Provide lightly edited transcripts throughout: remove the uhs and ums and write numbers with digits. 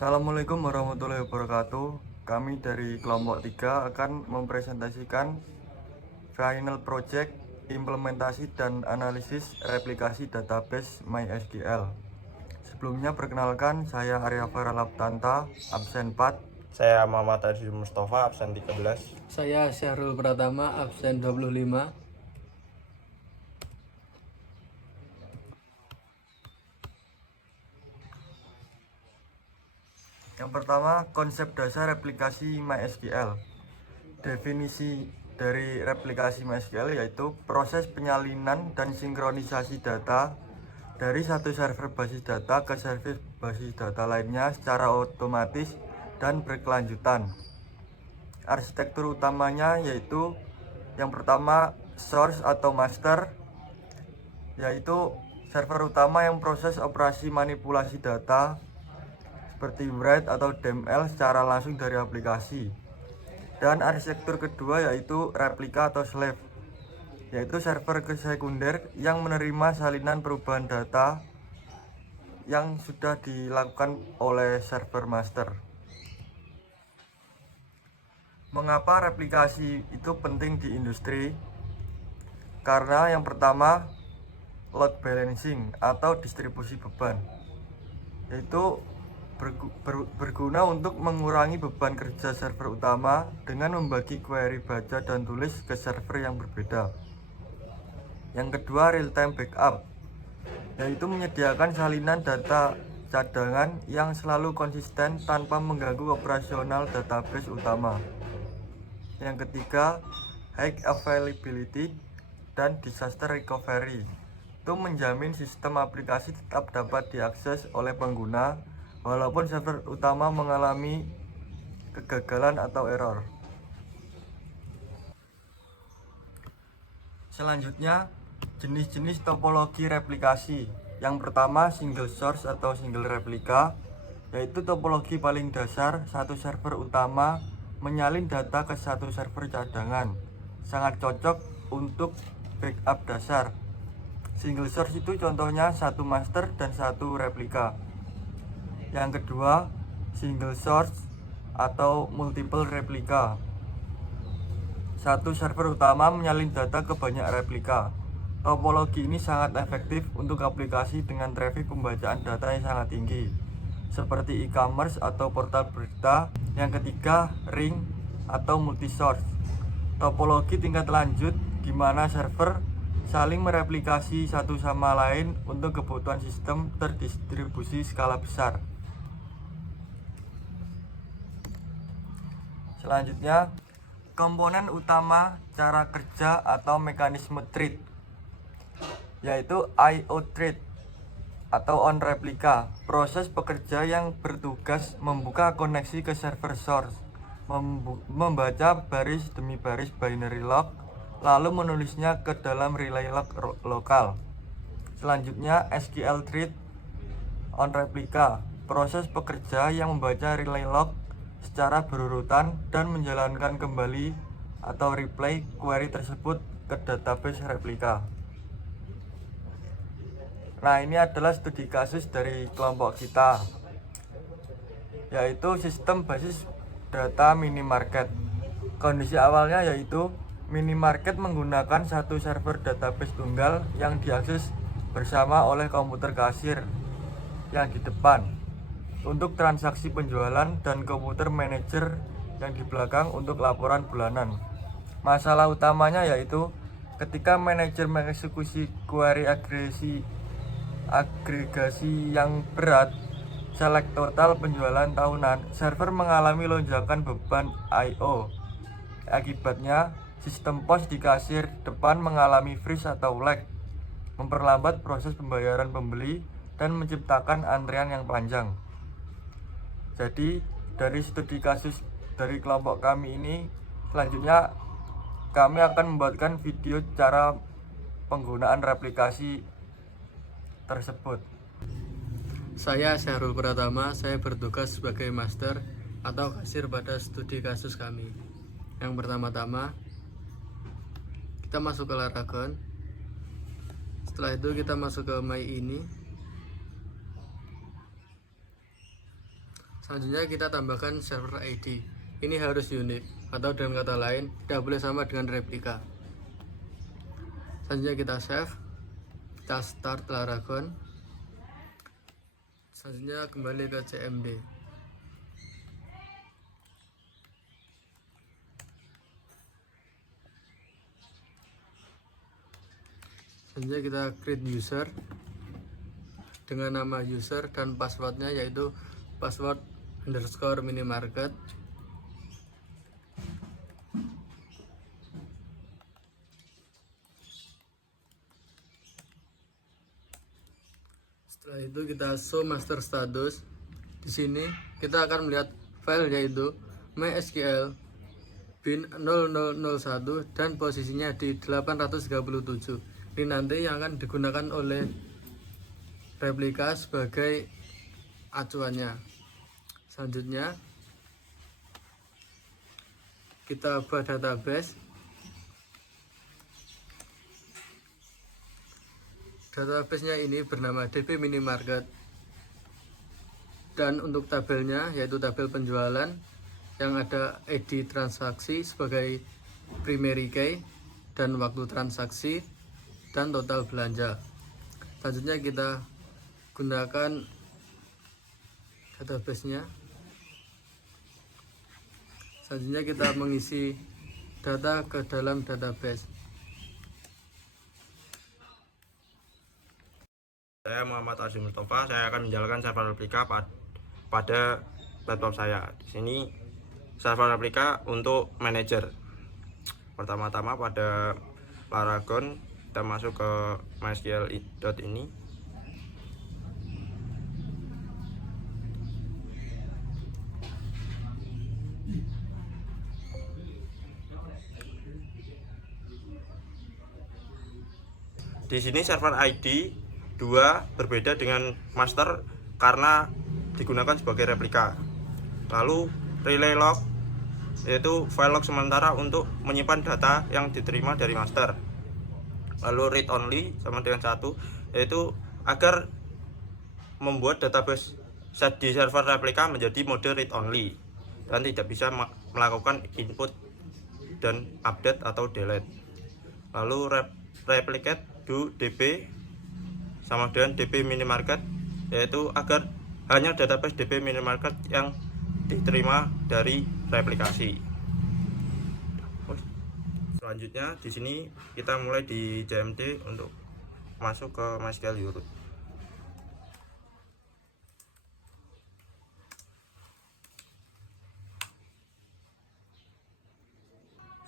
Assalamualaikum warahmatullahi wabarakatuh. Kami dari kelompok 3 akan mempresentasikan final project implementasi dan analisis replikasi database MySQL. Sebelumnya perkenalkan, saya Arya Farah Laptanta, absen 4. Saya Muhammad Adi Mustafa, absen 13. Saya Syahrul Pratama, absen 25. Yang pertama, konsep dasar replikasi MySQL. Definisi dari replikasi MySQL yaitu proses penyalinan dan sinkronisasi data dari satu server basis data ke server basis data lainnya secara otomatis dan berkelanjutan. Arsitektur utamanya yaitu yang pertama, source atau master, yaitu server utama yang proses operasi manipulasi data seperti write atau DML secara langsung dari aplikasi. Dan arsitektur kedua yaitu replika atau slave, yaitu server sekunder yang menerima salinan perubahan data yang sudah dilakukan oleh server master. Mengapa replikasi itu penting di industri? Karena yang pertama, load balancing atau distribusi beban, yaitu berguna untuk mengurangi beban kerja server utama dengan membagi query baca dan tulis ke server yang berbeda. Yang kedua, real time backup, yaitu menyediakan salinan data cadangan yang selalu konsisten tanpa mengganggu operasional database utama. Yang ketiga, high availability dan disaster recovery, itu menjamin sistem aplikasi tetap dapat diakses oleh pengguna walaupun server utama mengalami kegagalan atau error. Selanjutnya, jenis-jenis topologi replikasi. Yang pertama, single source atau single replika, yaitu topologi paling dasar satu server utama menyalin data ke satu server cadangan. Sangat cocok untuk backup dasar. Single source itu contohnya satu master dan satu replika. Yang kedua, single source atau multiple replika. Satu server utama menyalin data ke banyak replika. Topologi ini sangat efektif untuk aplikasi dengan traffic pembacaan data yang sangat tinggi, seperti e-commerce atau portal berita. Yang ketiga, ring atau multi-source. Topologi tingkat lanjut di mana server saling mereplikasi satu sama lain untuk kebutuhan sistem terdistribusi skala besar. Selanjutnya, komponen utama cara kerja atau mekanisme thread, yaitu I/O thread atau on replika, proses pekerja yang bertugas membuka koneksi ke server source, membaca baris demi baris binary log, lalu menulisnya ke dalam relay log lokal. Selanjutnya, SQL thread on replika, proses pekerja yang membaca relay log secara berurutan dan menjalankan kembali atau replay query tersebut ke database replika. Nah, ini adalah studi kasus dari kelompok kita, yaitu sistem basis data minimarket. Kondisi awalnya yaitu minimarket menggunakan satu server database tunggal yang diakses bersama oleh komputer kasir yang di depan untuk transaksi penjualan dan komputer manager yang di belakang untuk laporan bulanan. Masalah utamanya yaitu ketika manajer mengeksekusi query agregasi yang berat, select total penjualan tahunan, server mengalami lonjakan beban I/O. Akibatnya, sistem pos di kasir depan mengalami freeze atau lag, memperlambat proses pembayaran pembeli dan menciptakan antrian yang panjang. Jadi, dari studi kasus dari kelompok kami ini, selanjutnya kami akan membuatkan video cara penggunaan replikasi tersebut. Saya Syahrul Pratama, saya bertugas sebagai master atau kasir pada studi kasus kami. Yang pertama-tama, kita masuk ke Laragon. Setelah itu kita masuk ke My ini. Selanjutnya kita tambahkan server ID. Ini harus unik, atau dengan kata lain tidak boleh sama dengan replika. Selanjutnya kita save, kita start Laragon. Selanjutnya kembali ke CMD. Selanjutnya kita create user dengan nama user dan passwordnya yaitu password_minimarket. Setelah itu kita show master status. Di sini kita akan melihat file yaitu mysql bin 0001 dan posisinya di 837. Ini nanti yang akan digunakan oleh replika sebagai acuannya. Selanjutnya kita buat database. Databasenya ini bernama DB Minimarket, dan untuk tabelnya yaitu tabel penjualan yang ada ID transaksi sebagai primary key dan waktu transaksi dan total belanja. Selanjutnya kita gunakan databasenya. Selanjutnya kita mengisi data ke dalam database. Saya Muhammad Azim Mustafa, saya akan menjalankan server replika pada laptop saya. Di sini server replika untuk manajer. Pertama-tama pada Laragon kita masuk ke mysql.ini. Di sini server ID 2 berbeda dengan master karena digunakan sebagai replika. Lalu relay log yaitu file log sementara untuk menyimpan data yang diterima dari master. Lalu read only sama dengan 1 yaitu agar membuat database set di server replika menjadi mode read only dan tidak bisa melakukan input dan update atau delete. Lalu replicate do db sama dengan db minimarket yaitu agar hanya database db minimarket yang diterima dari replikasi. Selanjutnya di sini kita mulai di CMD untuk masuk ke MySQL Urut.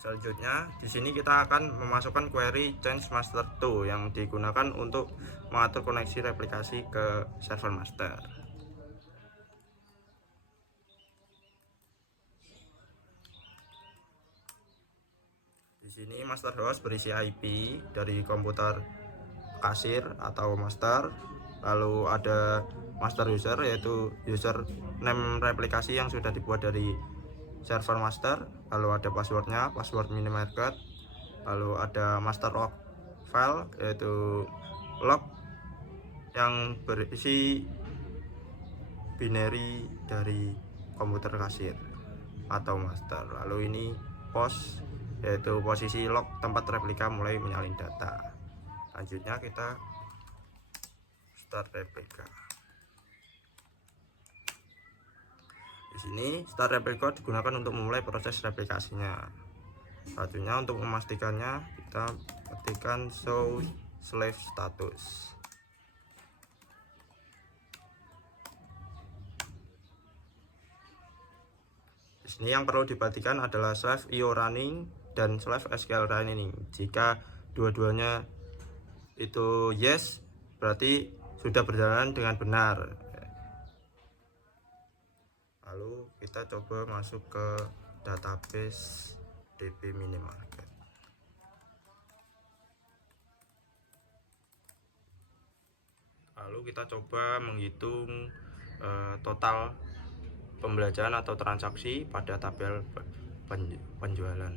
Selanjutnya di sini kita akan memasukkan query change master to yang digunakan untuk mengatur koneksi replikasi ke server master. Di sini master host berisi IP dari komputer kasir atau master, lalu ada master user yaitu user name replikasi yang sudah dibuat dari server master, lalu ada passwordnya, password minimarket, lalu ada master log file yaitu log yang berisi binary dari komputer kasir atau master. Lalu ini post yaitu posisi log tempat replika mulai menyalin data. Selanjutnya kita start replika. Di sini start replika digunakan untuk memulai proses replikasinya. Satunya untuk memastikannya kita ketikkan show slave status. Di sini yang perlu diperhatikan adalah slave io running dan slave SQL running. Jika dua-duanya itu yes, berarti sudah berjalan dengan benar. Lalu kita coba masuk ke database DB Minimarket. Lalu kita coba menghitung total pembelanjaan atau transaksi pada tabel penjualan.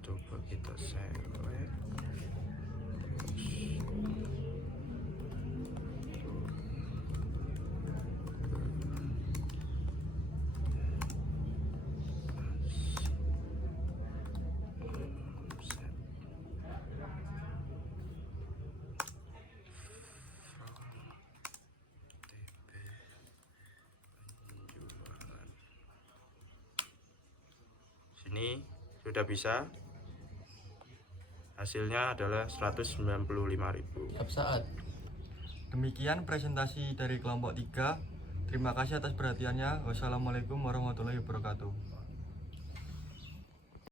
Coba kita select. ini sudah bisa. Hasilnya adalah 195.000. Tiap saat. Demikian presentasi dari kelompok 3. Terima kasih atas perhatiannya. Wassalamualaikum warahmatullahi wabarakatuh.